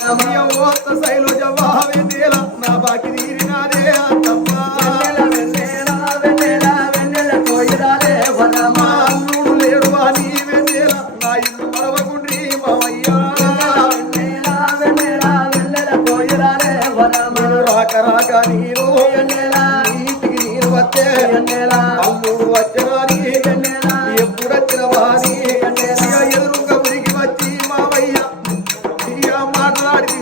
శైలు జవాబే నా బాకి తీరినాదే అత్తమ్మ అల్లుడు లేడు అని వెన్నెల నా ఇల్లు మరవకుండ్రి మామయ్యా రాక రాక నీరు నీటికి నీరు వచ్చే అల్లుడు వచ్చరాని ఎప్పుడు వచ్చిన వారి ఎదురుగా మురికి వచ్చి మామయ్య ఇక మాట్లాడి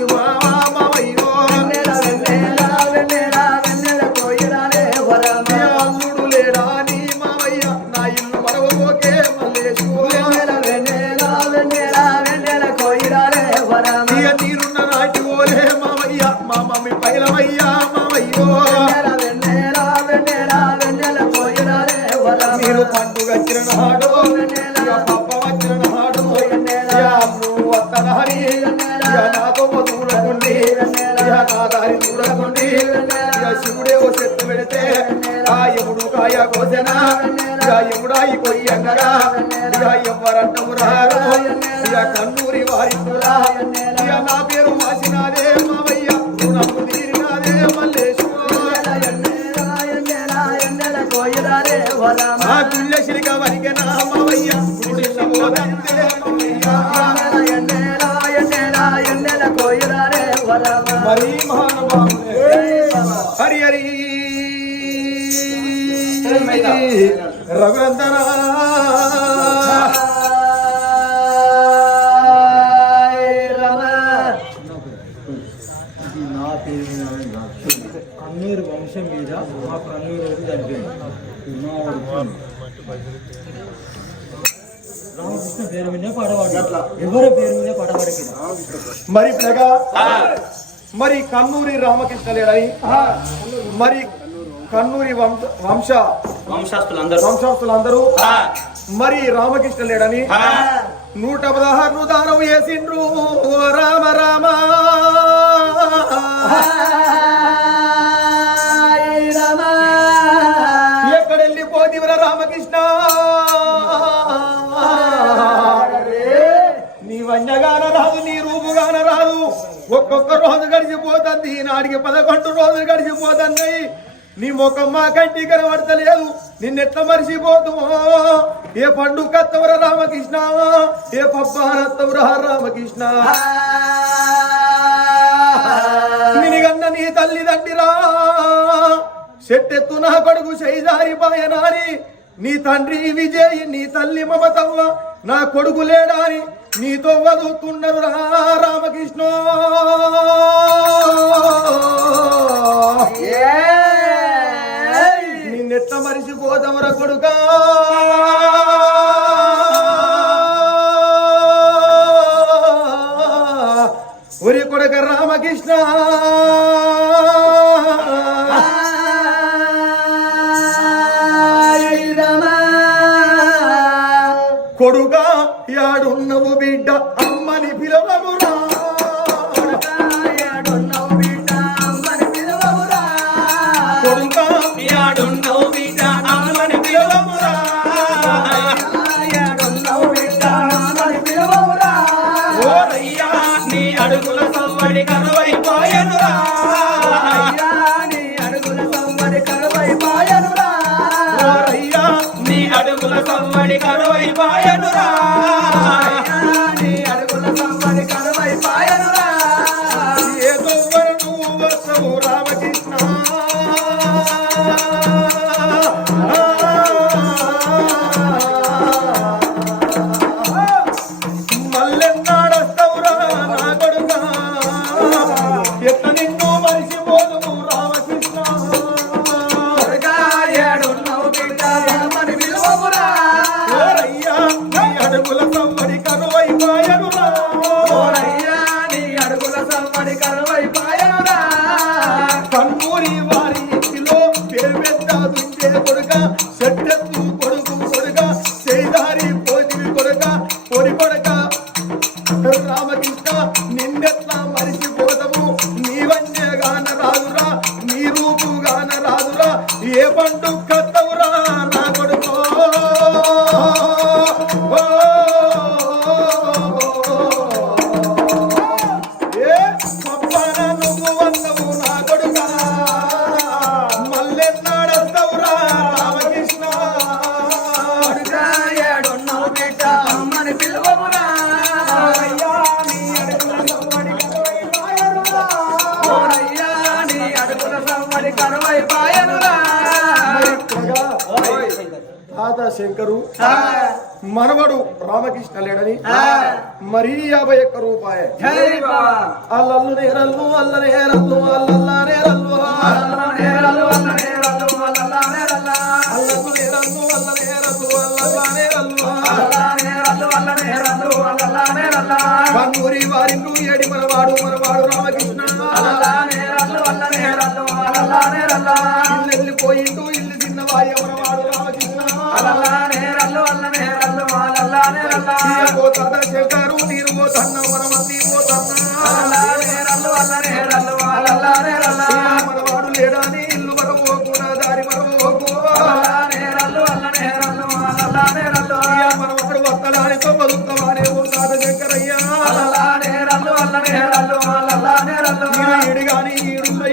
మామయ్యో అల్లుడు లేడా నీ మామయ్య నా ఇల్లు మరవబోకే మల్లేశు ఇక నీరున్న నాటి ఓలే మామయ్య మా మమ్మీ పైలమయ్యా మామయ్యో మీరు పండుగ వచ్చిన నాడు పప్ప వచ్చిన నాడు నువ్వు వత్తనాని నాతో చూడకుండి నా దారి చూడకుండి శివుడేవో చెట్టు పెడితే ఆ ఎముడు కాయ కోసెనా ఎముడాయి కొయ్యంగరా ఎవరన్నము రారు కన్నూరి వారిస్తురా నా పేరు మాసినాదే మావయ్య నమ్ము తీరినాదే మల్లేశ్వర గుళ్ళశిలిక వరిగనా మావయ్య మరి మహానుభావుడే హరి హరి రఘునందనా కన్నూరు వంశం మీద మా కన్నూరు చనిపోయింది రామకృష్ణ పేరు మీదే పడవాడు ఎవరి పేరు మీదే పడవాడికి మరి ప్రగా మరి కన్నూరి రామకృష్ణ లేడని మరి కన్నూరి వంశస్థులందరూ మరి రామకృష్ణ లేడని 116 దానం వేసిండ్రు రామ రామ ఎక్కడెళ్ళిపోతివర రామకృష్ణ నీ వన్యగాన రాదు నీ రూపుగాన రాదు ఒక్కొక్క రోజు గడిచిపోతుంది ఈనాడికి 11 రోజులు గడిచిపోతున్నాయి నీ ముఖం మా కంటి కనబడతలేదు నిన్నెట్లా మరిచిపోతుమో ఏ పండు కత్తవర రామకృష్ణ ఏ పబ్బారత్తవర రామకృష్ణ నినిగన్న నీ తల్లిదండ్రిరా చెట్టెత్తు నా కొడుకు శైజారిపాయనాని నీ తండ్రి విజయ్ నీ తల్లి మమతవ్వ నా కొడుకు లేడాని నీతో వదులుతున్నారు రామకృష్ణ నిన్నెట్ట మరిచిపోదమర కొడుకా ఒరి కొడుక రామకృష్ణ కొడుగా యాడున్నవు బిడ్డ అమ్మని పిలవమురా కొడుగా యాడున్నవు బిడ్డ అమ్మని పిలవమురా ఓరయ్యా నీ అడుగుల సవ్వడి కరువైపోయనురా అడుగుల సవ్వడి కరువైపాయనురా నీ అడుగుల సవ్వడి కరువైపాయనురా ఏదో నువ్వు వస్తవు రామకృష్ణ మల్లెన్నాడొస్తవురా నా కొడుకా ఎట్ల నిన్ను మరిచిపోదు రామకృష్ణ అడుగుల సవ్వడి కరువైపాయనురా నీ అడుగుల సవ్వడి కరువైపాయనురా కన్నూరి వారి ఇంటిలో పేరు పెట్టాదుంటే కొడుక చెట్టెత్తు కొడుకు కొడుక చేదారి పోతివి కొడుక పొడి కొడుక రామకృష్ణ నిన్నెట్లా మరిచిపోతాము నీ వన్యగాన రాదురా నీ రూపుగాన రాదురా ఏ పండు కత్తవురా నా కొడుకో ఏ తాత శంకరు మనవడు రామకృష్ణ లేడని మరీ 50 రూపాయలు అల్లల్లు నేరల్లు అల్ల నేరల్లు అల్లల్లా నేరల్లు అల్లల్లు నేరల్లు అల్ల నేరల్లు అల్లల్లా నేరల్లు అల్లల్లు నేరల్లు అల్ల నేరల్లు అల్లల్లా నేరల్లు అల్లల్లా నేరల్లు అల్ల నేరల్లు అల్లల్లా నేరల్లు కన్నూరి వారిండు ఏడి మనవాడు రామకృష్ణ అల్లల్లా నేరల్లు అల్ల నేరల్లు అల్లల్లా నేరల్లు ఇల్లు పోయిండు ఇల్లు చిన్నవాయ మనవాడు రామకృష్ణ అల్లల్లా నేరల్లు అల్ల నేరల్లు అల్లల్లా నేరల్లు పోతాద శంకరు నీరు పోతన్న మనమంది పోతన్న అల్లల్లా నేరల్లు అల్ల నేరల్లు అల్లల్లా నేరల్లు మనవాడు లేడాని ఇల్లు మరవోకునా దారి మరవోకు అల్లల్లా నేరల్లు అల్ల నేరల్లు అల్లల్లా నేరల్లు మనవాడు వత్తలానితో బతుకవానే పోతాద శంకరయ్య అల్లల్లా నేరల్లు అల్ల నేరల్లు అల్లల్లా నేరల్లు ఈడు గాని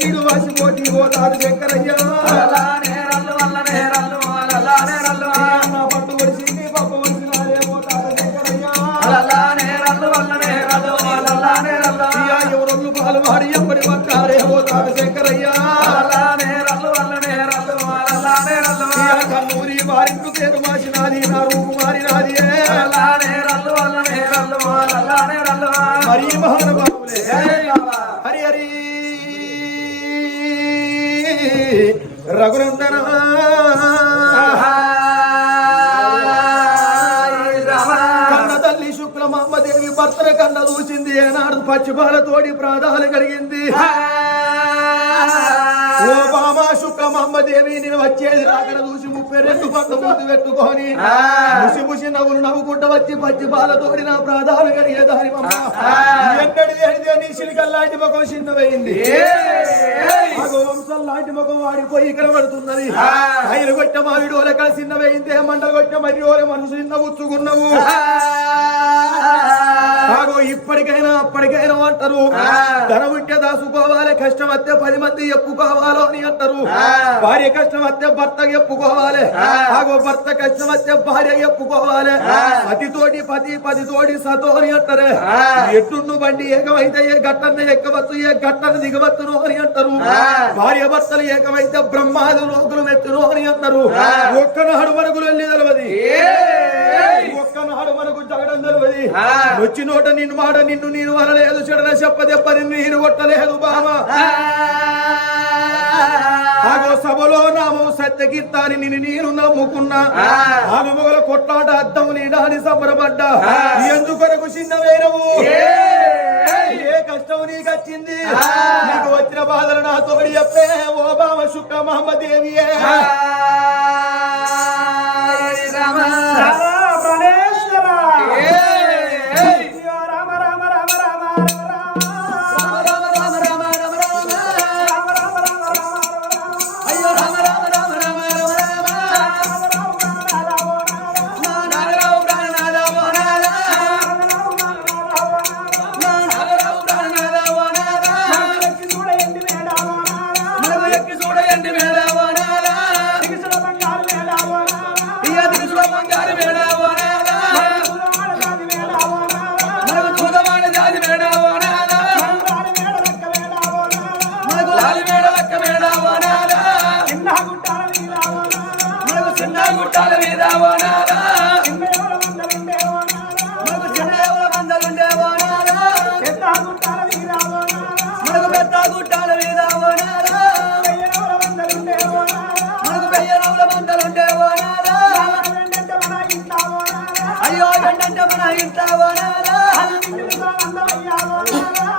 ఈడు వాసిపోటి పోతాద శంకరయ్య అల్లల్లా నేరల్లు అల్ల నేరల్లు అల్లల్లా నేరల్లు నా పట్టు వడిసింది పప్పు వడిసినారే పోతాద శంకరయ్య అల్లల్లా నేరల్లు అల్ల నేరల్లు అల్లల్లా నేరల్లు ఎవరొల్లు పాలు వాడి ఎంబడి పట్టారే పోతాద శంకరయ్య అల్లల్లా నేరల్లు అల్ల నేరల్లు అల్లల్లా నేరల్లు కన్నూరి వారింటు పేరు మాసినాది నా రూపు మారినాది అల్లల్లా నేరల్లు అల్ల నేరల్లు అల్లల్లా నేరల్లు మరి మహానుభావులే హరి హరి రఘునందన కన్న తల్లి శుక్లమాంబదేవి భర్తల కన్న దూచింది ఏనాడు పచ్చిపాలతోడి ప్రాణాలు కలిగింది ఓ బామా శుక్లమాంబదేవి నేను వచ్చేది రాకడ చూసి 32 పండ్లు ముందు పెట్టుకొని ముసి ముసి నవ్వులు నవ్వుకుంటూ వచ్చి పచ్చిపాలతోడి నా ప్రాణాలు కలిగేదాని ఎన్నడి నీ సిలికల్లాంటి ముఖం చిన్నవైంది వంశం లాంటి ముఖం వాడిపోయి ఇక్కడ పడుతున్నది ఐలు కొట్ట మావిడి ఓల కలిసి చిన్నవైందే మండలు కొట్ట మరి ఓల మనసు చిన్న ఉచ్చుకున్నావు ఇప్పటికైనా అప్పటికైనా అంటారు ధన ఉంటే దాసుకోవాలి కష్టం వస్తే 10 మంది ఎప్పుకోవాలో అని అంటారు భార్య కష్టం వస్తే భర్త ఎప్పుకోవాలి భర్త కష్టం వస్తే భార్య ఎప్పుకోవాలి పతితోటి పదితోటి సతో అని అంటారు ఎట్టుండు బండి ఏకమైతే ఏ గట్టన్న ఎక్కవచ్చు ఏ గట్టను దిగవచ్చును అని అంటారు భార్య భర్తలు ఏకమైతే బ్రహ్మాది లోకులు మెత్తును అని అంటారు ఒక్కనాడు మనకు వెళ్ళి తెలవది ఒక్కనాడు మనకు జగడం తెలియదు వచ్చి నోట నిన్ను మాట నిన్ను నేను అనలేదు చెడన చెప్పదెప్ప నిన్ను నీరు కొట్టలేదు బామ సభలో నామం సత్యకీర్తాని నేను నమ్ముకున్నా ఆమె మొగల కొట్లాట అద్దం నీడాని సంబరపడ్డా ఎందుకొరకు చిన్న వేరవు ఏ కష్టం నీకు వచ్చింది నీకు వచ్చిన బాధలు నా తోడి చెప్పే ఓ బామ శుక్ల మహమ్మదేవియే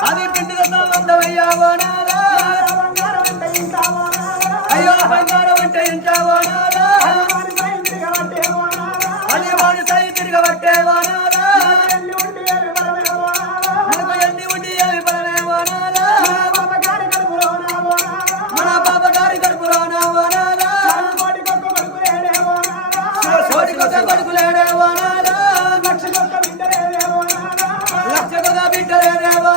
అది పిండితో అందమయ్యావో అయ్యో బంగారం అంటే ఇంటావో అది వాడి సై తిరగబట్టేవో మనకు ఎన్ని ఉండి ఏమి పడలేవో మన బాబ గారి కడుపులోనావో కోటికొక్క కొడుకులేడేవో లక్ష బిడ్డలేదేవో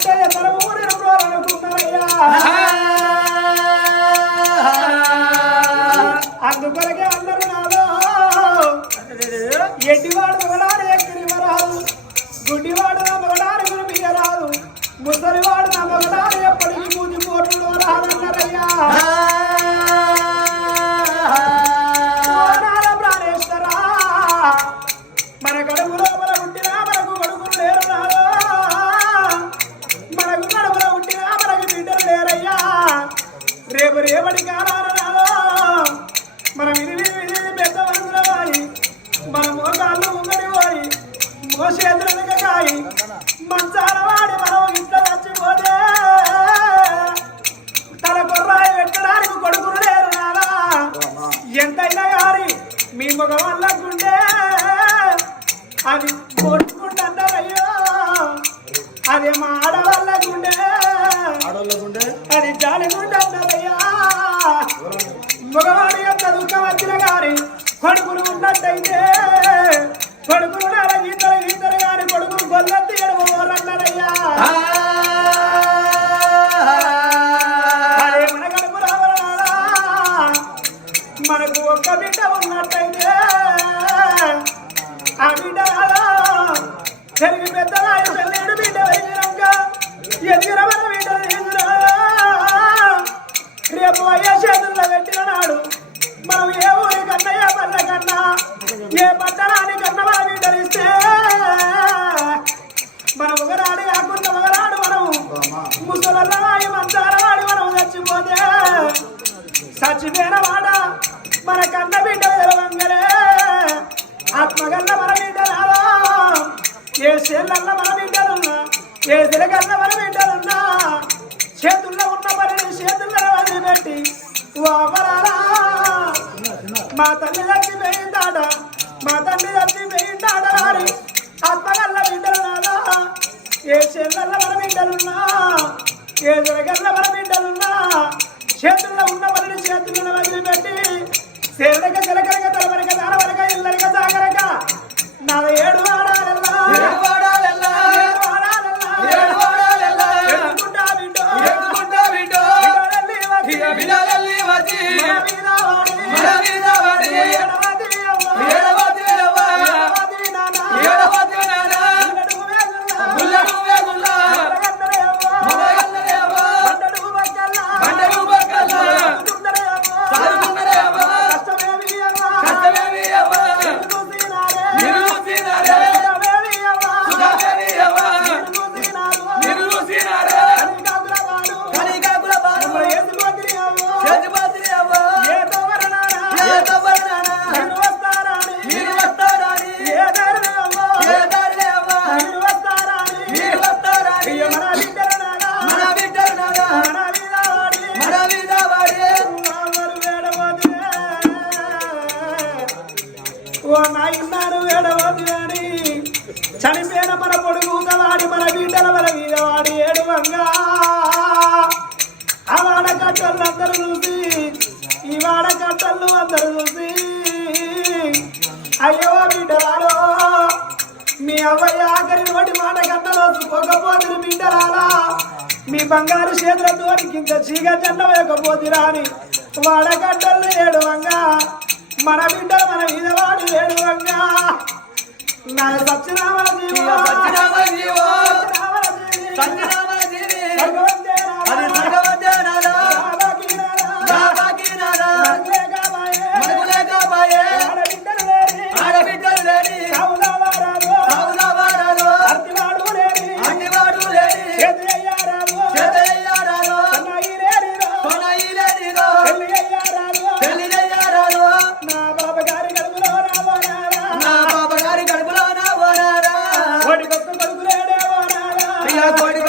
అనుకుంటే ఎందరూ అనుకున్నారయ్యా అందుకొరకే అందరూ నాలో ఎడ్డివాడు మగడారు ఎక్కడి రాదు గుడ్డివాడు నా మగడారు గురిపియరాదు ముసలివాడు నా మగడారు ఎప్పటికీ మూతి పోట్లు రాదన్నారయ్యా ప్రాణేశ్వరా మన కడుపులో మన పుట్టినా మనకు కొడుకులు లేరు రాదు మనకు కడుపులో పుట్టినా మనకు బిడ్డలు లేరయ్యా రేపు రేపటి కాలాలు రాదు మనం ఇది పెద్ద మందులు వాడి మన మోకాళ్ళు ముంగడి పోయి మోసేతులకి కాయి మంచాల వాడి మనం ఇంట్లో చచ్చిపోతే తల కొర్రాయి పెట్టడానికి కొడుకులు లేరు నాలా ఎంతైనా గారి మీ మగ వాళ్ళకుంటే అది కొట్టుకుంటారయ్యో అది మా ఆడవాళ్ళకుంటే అది జాలిగుంటారయ్యా మగవాడి యొక్క దుఃఖం వచ్చిన గారి కొడుకులు ఉన్నట్టయితే కొడుకులు గీతలు గారి కొడుకులు గొల్లెత్తి ఎడమన్నారయ్యా అదే మన కడుపు రావాలన్నారా మనకు ఒక్క బిడ్డ ఉన్నట్టయితే ఆ బిడ్డ పెరిగి పెద్దగా పెళ్ళేడు బిడ్డ వైద్యులంక ఎదిగిన మన బిడ్డలు రేపు అయ్యే చేతుల్లో పెట్టిన నాడు మనం ఏ ఊరి కన్నా ఏ పల్ల కన్నా ఏ పట్టణాని కన్నా మన బిడ్డలిస్తే మనం ఒకనాడు కాకుండా ఒకనాడు మనం ముసలవాడి మంచాలవాడి మనం చచ్చిపోతే చచ్చిపోయిన వాడ మన కన్న బిడ్డ తెలవంగలే ఆత్మగల్ల మన బిడ్డ రాదా ఏ చేళ్ళల్ల మన బిడ్డలున్నా ఏ తిరగల్ల మన బిడ్డలున్నా చేతుల్లో ఉన్న పనిని చేతుల్లో వదిలిపెట్టి వాపరాలా మా తల్లి చచ్చిపోయిందాడ మా తండ్రి చచ్చిపోయిందాడ రాని ఆత్మగల్ల బిడ్డలు నాదా ఏ చేళ్ళల్ల మన బిడ్డలున్నా ఏ తిరగల్ల మన బిడ్డలున్నా చేతుల్లో ఉన్న పనిని చేతుల్లో వదిలిపెట్టి సేవరక జలకరక తలవరక దానవరక ఇల్లరక సాగరక నాద ఏడు వాడాలల్లా చనిపోయిన మన పొడుగుగా వాడి మన బిడ్డల మన మీద వాడి ఏడువంగా ఆ వాడ కట్టలు అందరూ చూసి ఈ వాడ కట్టలు అందరూ చూసి అయ్యో బిడ్డలాలో మీ అవ్వయ్య ఆఖరి ఒకటి మాట కట్టలో పోకపోతే బిడ్డలాలా మీ బంగారు చేతులతో ఇంత చీగ జెండ వేయకపోతిరా అని వాడ కట్టలు ఏడువంగా మన బిడ్డలు మన మీద వాడి ఏడువంగా నా సత్యనామ జీవో కోడి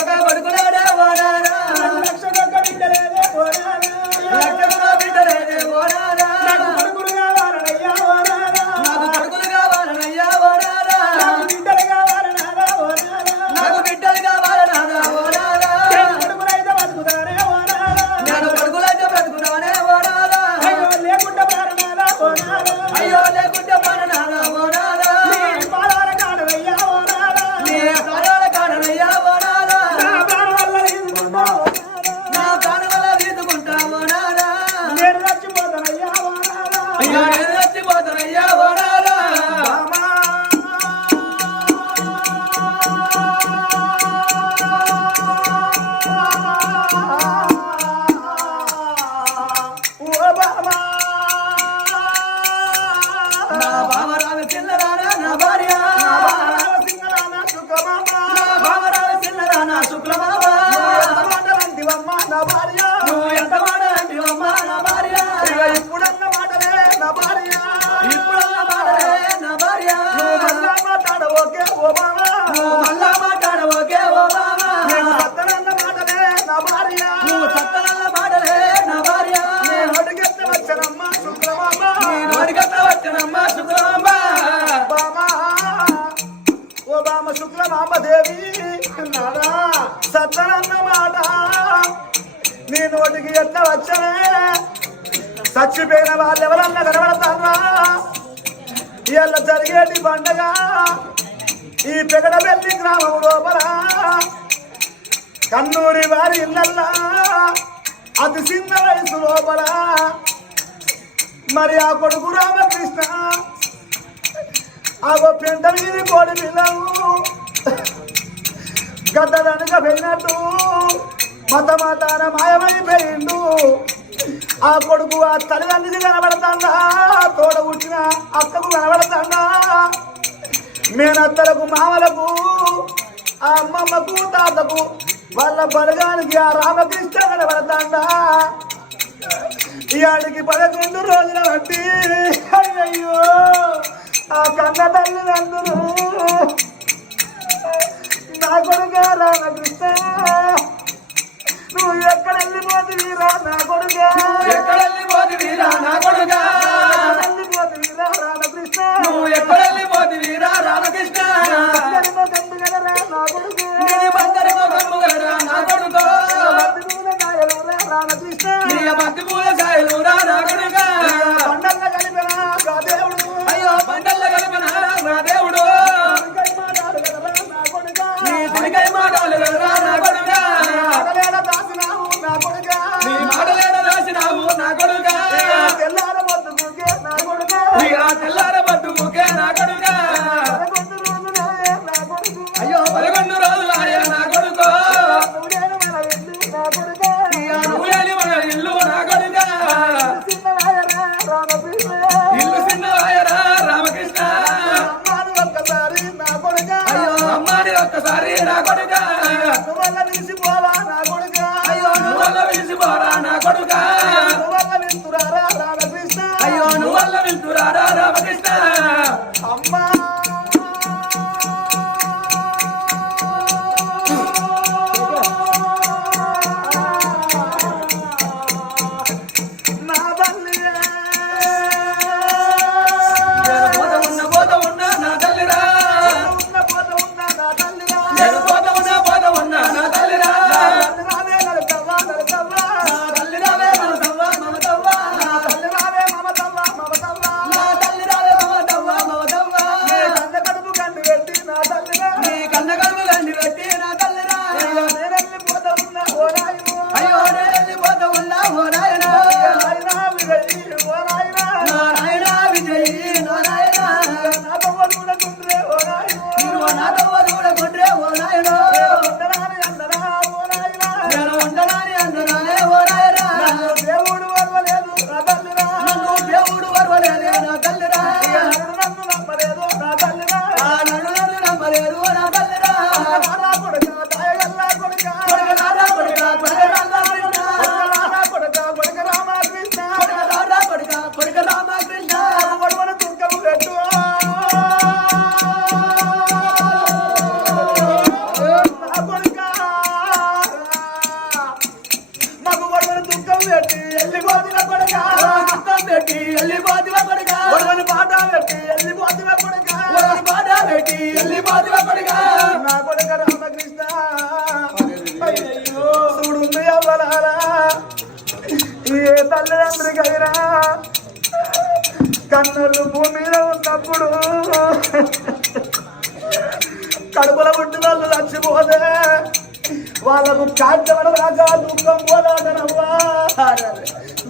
సత్తనన్న మాట నీ నోటికి ఎట్లా వచ్చనే చచ్చిపోయిన వాళ్ళు ఎవరన్నా కనబడతారా ఇవాళ జరిగేటి పండగ ఈ పెగడబెల్లి గ్రామం లోపల కన్నూరి వారి ఇళ్ళల్లా అతి చిన్న వయసు లోపల మరి ఆ కొడుకు రామకృష్ణ ఆ పెంట మీది కోడి పిల్లలు గద్దదనుక పోయినట్టు మతమాతాన మాయమైపోయిండు ఆ కొడుకు ఆ తల్లిదండ్రికి కనబడతాడా తోడ పుట్టిన అక్కకు కనబడతాడా మేనత్తలకు మామలకు ఆ అమ్మమ్మకు తాతకు వాళ్ళ బలగానికి ఆ రామకృష్ణ కనబడతాడా ఇయాడికి 11 రోజుల బట్టి అయ్యో ఆ కన్న తల్లిదండ్రులు నా కొడుక రామకృష్ణ నువ్వు ఎక్కడ వెళ్ళిపోతువీరా నా కొడుక ఎక్కడ వెళ్ళిపోతువీరా నా కొడుక వెళ్ళిపోతువీరా రామకృష్ణ నువ్వు ఎక్కడ వెళ్ళిపోతువీరా రామకృష్ణ గండుగలరా నా కొడుకు బందరికో గమ్ముగలరా నా కొడుకో రామకృష్ణ బంతి పూల సాయలురా నా కొడుక బండల్ల కలిపిన నా దేవుడు అయ్యో బండల్ల కలిపిన నా దేవుడు నీ తొడికై మాటలు గలరా నా కొడుక దాసినావు నా కొడుక నీ మాటలేడ రాసినావు నా కొడుక తెల్లార బతుకుకే నా కొడుక తెల్లార బతుకుకే నా కొడుక అయ్యో 11 రోజులాయ నా కొడుకో నువ్వేలి మన ఇల్లు నా కొడుక ఇల్లు చిన్నవాయరా రామకృష్ణ ఒక్కసారి నా కొడుక అయ్యో అమ్మాని ఒక్కసారి నా కొడుక నువ్వల్ల నిలిచిపోవా నా కొడుక అయ్యో నువ్వల్ల విలిసిపోరా నా కొడుక నువ్వల్ల వింటురారా రామకృష్ణ అయ్యో నువ్వల్ల వింటురారా రామకృష్ణ అమ్మా నా తల్లి పోత ఉన్నా నా తల్లిరా ఉన్న పోత ఉన్న నా తల్లిరా నేను పోత ఉన్నా నా తల్లిరా తల్లిరావే నలుతవ్వా నలుతవ్వా తల్లిరావే మమతవ్వా మమతవ్వా తల్లిరావే మమతవ్వా మమతవ్వా నా తల్లిరావే మమతవ్వా మమతవ్వా కన్న కడుపు కండి పెట్టి నా తల్లిరా నీ కన్న కడుపు గండి పెట్టి నా తల్లిరా నేనెళ్ళి పోత ఉన్న ఓ నాయను అయ్యో నేను వెళ్ళిపోత ఉన్నా ఓ నాయనా నాయనా విజయి ఓ నాయనా నా నాయనా విజయి నా నాయనా నా తవ్వ చూడకుండ్రే ఓ నాయను నువ్వు నాతో చూడకుండ్రే ఓ నాయనా ఉండరాని అందరా ఓ నాయనా నేను ఉండడాని అందనానే ఓ నాయనా దేవుడు వర్వలేదు నా తల్లిరా నన్ను దేవుడు వరవలేదే నా తల్లిరా నన్ను నమ్మలేదు నా తల్లిరా నన్ను నమ్మలేరు నా తల్లిరా నారా కొడుక దాయగల్లా కొడుక కొడుకనారా కొడుక కొడుకనారా కొడుక నారా కొడుక కొడుక రామకృష్ణ కొడుకనారా కొడుక కొడుక రామకృష్ణ వడవన దుర్గము పెట్టు నా కొడుక నాకు వడవన దుర్గం పెట్టి వెళ్ళిపోతున్న కొడుక దుఃఖం పెట్టి వెళ్ళిపోతువ కొడుక వడవన పాట పెట్టి వెళ్ళిపోతున్న కొడుక బాధ పెట్టి వెళ్ళిపోతువ కొడుక నా కొడుక రామకృష్ణ చూడు అవ్వలారా ఏ తల్లిదండ్రికైనా కన్నులు భూమి మీద ఉన్నప్పుడు కడుపుల పుట్టిన వాళ్ళు చచ్చిపోతే వాళ్ళకు కాంచడం రాక దుఃఖం పోదాటనవ్వా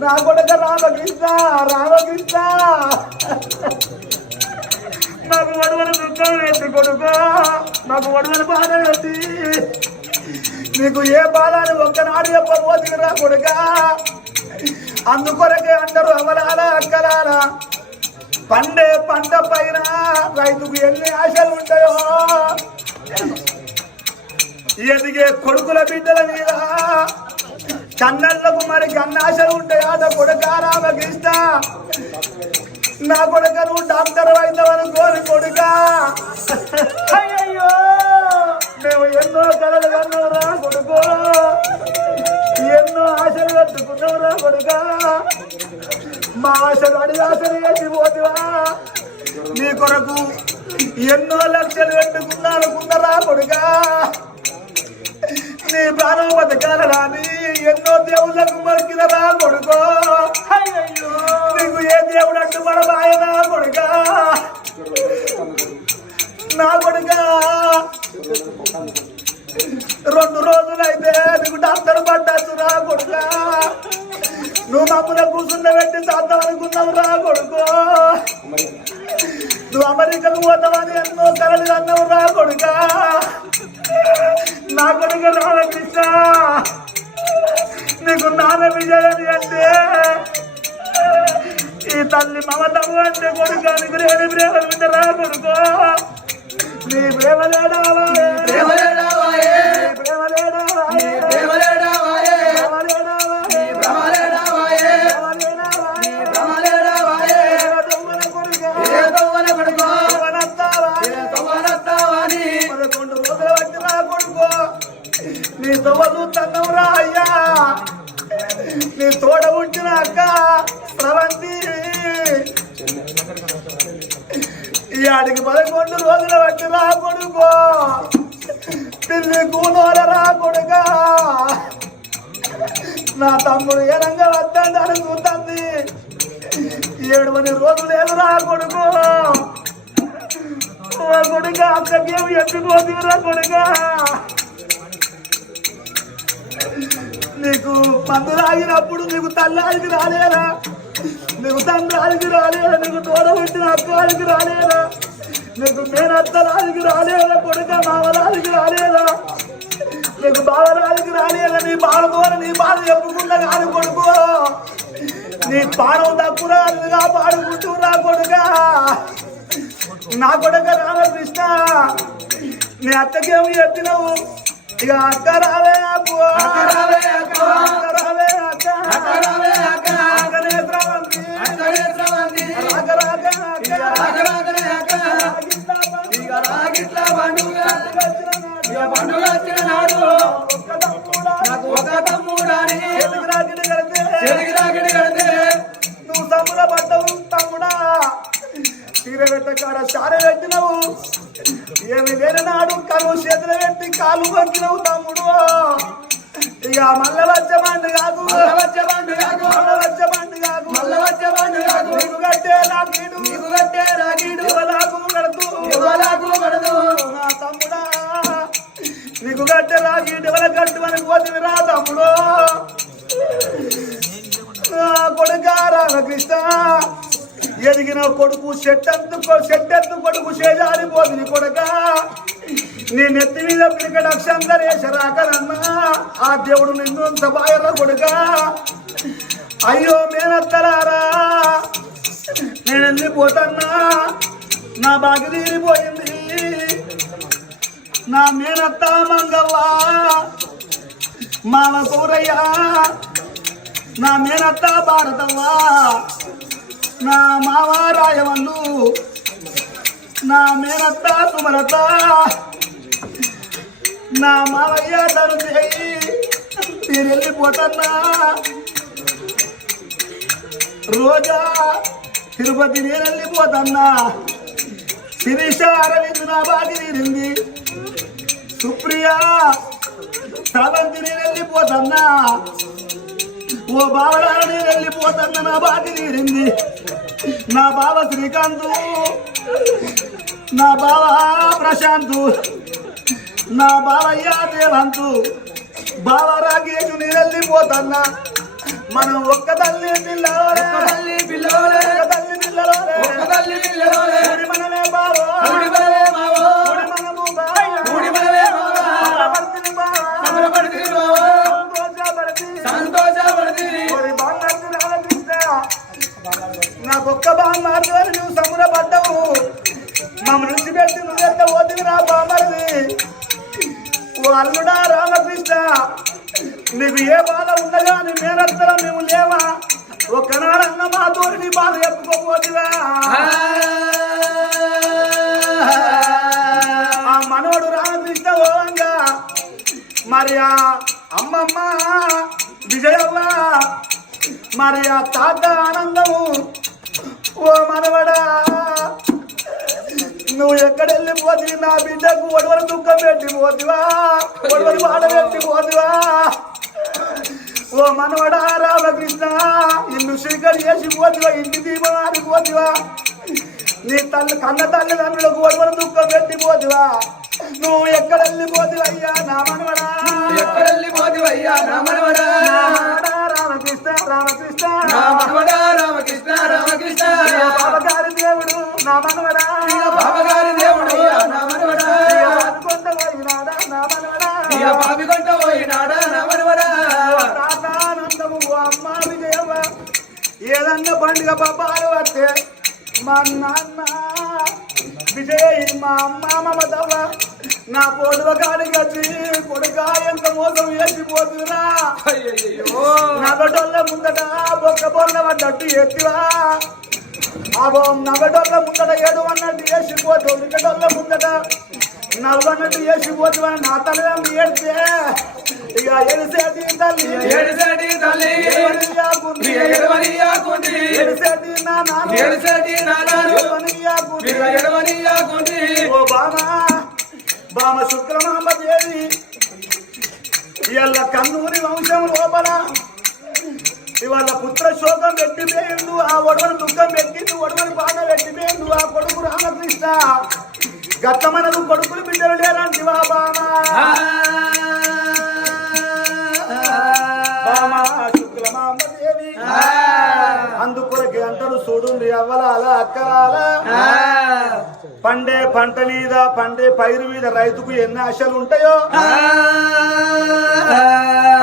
నా కొడుక రామకృష్ణ రామకృష్ణ నాకు వడవల దుఃఖం పెట్టి కొడుకో నాకు వడవల బాధ పెట్టి నీకు ఏ బాధని ఒక్కనాడు చెప్పబోతురా కొడుక అందుకొరకే అందరూ అమలాల అక్కలాల పండే పంట పైన రైతుకు ఎన్ని ఆశలు ఉంటాయో ఎదిగే కొడుకుల బిడ్డల మీద కన్నళ్ళకు మరి కన్నాశలు ఉంటాయాట కొడుక రామకృష్ణ నా కొడుక నువ్వు డాక్టర్ అయినవని కోరి కొడుక అయ్యయ్యో మేము ఎన్నో కలలు కన్నవరా కొడుకు ఎన్నో ఆశలు కట్టుకున్నవరా కొడుక మా ఆశలు అడిగి ఆశలు వేసిపోతువా నీ కొరకు ఎన్నో లక్షలు పెట్టుకున్నానుకున్నరా కొడుక నీ ప్రాణం బతకాలని ఎన్నో దేవుళ్ళకు మొక్కినరా కొడుకో నీకు ఏ దేవుడు అడ్డుపడబాయనా కొడుక నా కొడుక 2 రోజులైతే నీకు డాక్టర్ పడ్డాచురా కొడుక నువ్వు మమ్మల్ని కూర్చుండబెట్టి చేద్దాం అనుకున్నావు రా కొడుకో నువ్వు అమెరికాకు పోతావని ఎన్నో కలలు అన్నావు రా కొడుక నా కొడుక రామకృష్ణ నీకు నాన్న విజయని అంటే ఈ తల్లి మమతము అంటే కొడుక నీకు లేని ప్రేమ రా కొడుకో నీ ప్రేమ లేడావా నీ తోడు తన్నవురా అయ్యా నీ తోడ ఉంచిన అక్క స్రవంతి ఈ ఆడికి 11 రోజులు బట్టి రా కొడుకో పిల్లి కూనోల రా కొడుక నా తమ్ముడు ఏనంగా వద్దంటాడు చూస్తుంది 7 రోజులు లేదు రా కొడుకో కొడుక అక్కకేమి ఎత్తుకోదిరా కొడుక నీకు మందు తాగినప్పుడు నీకు తల్లాడికి రాలేదా నీకు తండ్రాడికి రాలేదా నీకు తోడ పుట్టిన అక్కడికి రాలేదా నీకు మేనత్తలాడికి రాలేదా కొడుక మామలాడికి రాలేదా నీకు బావలాడికి రాలేదా నీ బాధతో నీ బాధ చెప్పుకుంటా కాదు కొడుకు నీ పాడం తక్కువగా పాడుకుంటురా కొడుక నా కొడుక రామకృష్ణ నీ అత్తకేమి చెప్పినావు ఇక అక్క రావే అక్క రావే అక్క రావే అక్క రావే అక్క అక్కనే స్రవంతి రాక రాక అక్క ఇక రాగిట్ల పండుగ వచ్చిన నాడు నాకు ఒక తమ్ముడాని చెలికి రాకిడి కడితే నువ్వు తమ్ముడ పడ్డవు తమ్ముడా చీర పెట్టకాడ చార పెట్టినవు ఏమి లేని నాడు కరువు చేతులు పెట్టి కాలు పంకినవు తమ్ముడు ఇక మల్ల వచ్చే బండి కాదు నీకు కట్టే రాకీడు కడదు నా తమ్ముడా నీకు కట్టే రాకీడు ఎవర కట్టు అని పోతుంది రా తమ్ముడు కొడుక రామకృష్ణ ఎదిగిన కొడుకు చెట్టెత్తు కొడుకు చేజారిపోతుంది కొడుక నీ నెత్తి మీద పిరికడ అక్షంతరేశరాకరన్నా ఆ దేవుడు నిన్ను సబాయర కొడుక అయ్యో మేనత్తరారా నేను వెళ్ళిపోతన్నా నా బాగి తీరిపోయింది నా మేనత్త మంగవ్వ మామ కూరయ్య నా మేనత్త భారతవ్వా నా మామ రాయవల్లు నా మేనత్త సుమలత నా మావయ్య తరుణి నేను వెళ్ళిపోతన్నా రోజా తిరుపతి నేను వెళ్ళిపోతన్నా శిరీష అరవింద్ నా బాగి తీరింది సుప్రియ స్రవంతి నేను వెళ్ళిపోతన్నా ఓ బావరా నేను వెళ్ళిపోతన్నా నా బాగి తీరింది నా బావ శ్రీకాంత్ నా బావ ప్రశాంత్ నా బావయ్య దేవంతు బావ రాగేషు నేను వెళ్ళిపోతన్నా మనం ఒక్క తల్లి పిల్లలే మనమే బావో నాకొక్క బామ్మది అని నువ్వు సంబరపడ్డావు మమ్మల్ని నుంచి పెట్టి నువ్వెంత పోతుంది నా బామ్మది ఓ అల్లుడా రామకృష్ణ నీకు ఏ బాధ ఉండగా నీ మేనత్తరం మేము లేవా ఒక్కనాడన్న మా తోటి నీ బాధ చెప్పుకోపోతువా ఆ మనోడు రామకృష్ణ ఓంగా మరి ఆ అమ్మమ్మ విజయవ్వ మరి ఆ తాత ఆనందము ఓ మనవడా నువ్వు ఎక్కడ వెళ్ళిపోతుంది నా బిడ్డకు ఒడవలు దుఃఖం పెట్టి పోతివా ఒడవలు పాట పెట్టి పోతివా ఓ మనవడా రామకృష్ణ ఇల్లు శ్రీకరి చేసి పోతివా ఇంటి దీపం ఆడిపోతివా నీ తల్లి కన్న తల్లిదండ్రులకు ఒడవలు దుఃఖం పెట్టి పోతివా నువ్వు ఎక్కడ వెళ్ళిపోతివయ్యా నా మనవడా ఎక్కడ వెళ్ళిపోతివయ్యా నా మనవడా రామకృష్ణ రామకృష్ణ నా మనవడా రామకృష్ణ రామకృష్ణ బాబగారి దేవుడు నా మనవడా బాబగారి దేవుడు నా మనవడా కొండ పోయినాడా నా మనవడా బాబి కొంట పోయినాడా నా మనవడా తాతానందము అమ్మ విజయమ్మ ఏదన్నా పండుగ పాపాలు వస్తే మా నాన్న విజయ మా అమ్మ మమతవ్వ నా పోటువ కాడికి వచ్చి కొడుక ఎంత మోసం వేసిపోతున్నా నగటోళ్ళ ముందట బొక్క బొల్ల పడ్డట్టు ఎత్తివా అగో నగటోళ్ళ ముందట ఏడు అన్నట్టు వేసిపోతావు నికటోళ్ళ ముందట నవ్వన్నట్టు వేసిపోతువా నా తల్లి ఏడితే ఇక ఎడిసేటి తల్లి ఏడిసేటి తల్లి ఎడిసేటి నా నాన్న ఏడిసేటి నానాలు ఓ బామ శుక్రమాంబ దేవి ఇవాళ కన్నూరి వంశం లోపల ఇవాళ పుత్ర శోకం పెట్టిపోయిండు ఆ ఒడవని దుఃఖం పెట్టిండు ఒడవని బాధ పెట్టిపోయిండు ఆ కొడుకు రామకృష్ణ గతమనకు కొడుకులు బిడ్డలు లేరంటివా బామ శుక్రమాంబ దేవి అందుకొరకే అంటారు చూడుండి అవ్వలాల అక్కలాల పండే పంట మీద పండే పైరు మీద రైతుకు ఎన్ని ఆశలు ఉంటాయో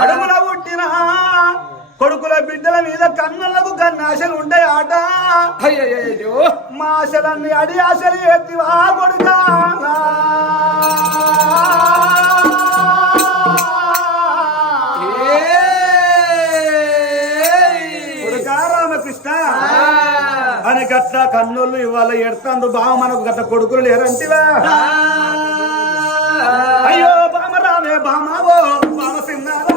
అడుగుల పుట్టిన కొడుకుల బిడ్డల మీద కన్నులకు కన్ని ఆశలు ఉంటాయి ఆట మా ఆశలన్నీ అడి ఆశలు ఎత్తివా కొడుకా రామకృష్ణ అని గట్ట కన్నులు ఇవాళ ఎడతాండు బావ మనకు గట్ట కొడుకులు లేరంటివా అయ్యో బామ రామే బామావో బామ సిన్నారా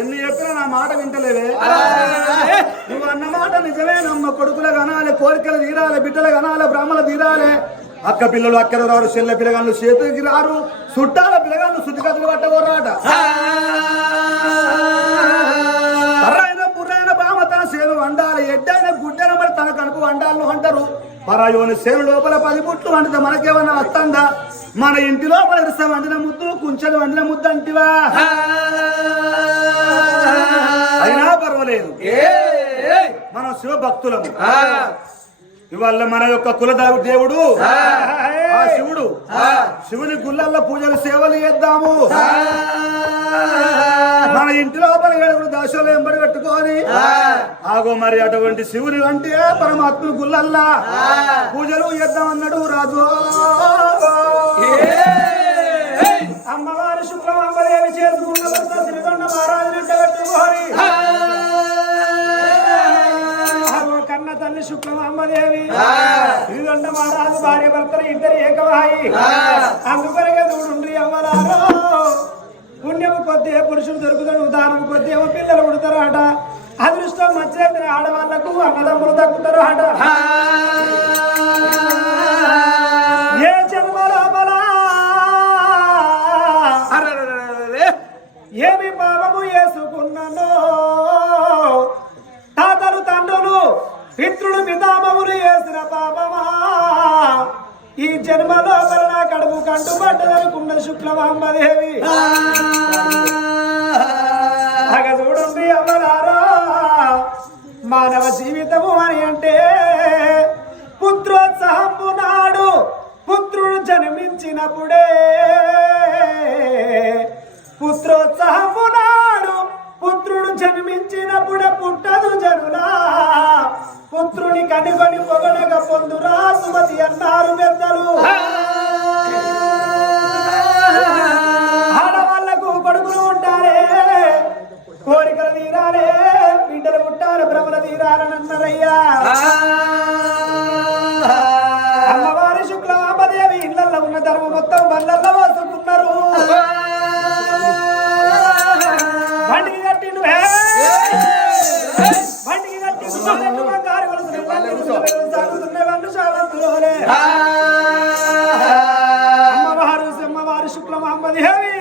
ఎన్ని చెప్పినా నా మాట వింటలేవే నువ్వు అన్న మాట నిజమేనమ్మ కొడుకుల కనాలి కోరికలు తీరాలి బిడ్డలు కనాలి బ్రాహ్మణులు తీరాలి అక్క పిల్లలు అక్కలు రారు చెల్లె పిల్లగాళ్ళు చేతికి రారు చుట్టాల పిల్లగాళ్ళు శుద్ధిగతులు పట్టబోరాట అర్రైన బుర్రైన బామ తన సేను వండాలి ఎడ్డైన గుడ్డైన మరి తన కనుపు వండాలను అంటారు పరాయోని సేను లోపల 10 పుట్లు వండితే మనకేమన్నా వస్తుందా మన ఇంటి లోపల ఇరుస వండిన ముద్దు కుంచెలు వండిన ముద్దు అంటివా అయినా పర్వాలేదు మనం శివ భక్తులము ఇవాళ మన యొక్క కుల దేవుడు ఆ శివుడు శివుని గుళ్ళల్లో పూజలు సేవలు చేద్దాము మన ఇంటి లోపల ఏడుగురు దాశలు ఎంబడి పెట్టుకొని ఆగో మరి అటువంటి శివుని అంటే పరమాత్ముని గుళ్ళల్లా పూజలు చేద్దామన్నాడు రాజు అమ్మవారి శుక్రమాంబదేవి చేసుకున్న శ్రీకొండ మహారాజు పెట్టుకొని కన్న తల్లి శుక్రమాంబదేవి శ్రీకొండ మహారాజు భార్య భర్తలు ఇద్దరు ఏకవాయి అందుకొరగా చూడుండ్రి అమ్మలారో పుణ్యము కొద్ది పురుషుడు దొరుకుతాడు దానం కొద్ది ఏమో పిల్లలు పుడతారు అట అదృష్టం మంచి ఆడవాళ్లకు అన్నదమ్ములు దక్కుతారు అట ఏ జన్మ లోపల ఏమి పాపము చేసుకున్నానో తాతలు తండ్రులు పితృలు పితామములు చేసిన పాపమా ఈ జన్మలో నా కడుపు కంటుబడ్డదనుకున్న శుక్లమాంబదేవి అగ చూడండి అమ్మలారా మానవ జీవితము అని అంటే పుత్రో జన్మించినప్పుడే పుత్రోత్సాహము నాడు పుత్రుడు జన్మించినప్పుడే పుట్టదు జనులా పుత్రుని కనుగొని పొగడగా పొందురా సుమతి అన్నారు పెద్దలు. ఆడవాళ్లకు కొడుకులు ఉంటారే కోరికలు తీరాలే బిడ్డలు పుట్టారు భ్రమలు తీరాలనన్నారయ్యా. అమ్మవారి శుక్లమాంబదేవి ఇళ్లలో ఉన్న ధర్మం మొత్తం వల్లల్లో వసుకున్నారు. బండికి కట్టిండు బండికి కట్టిండు బంగారు అమ్మవారు శుక్లమాంబదేవి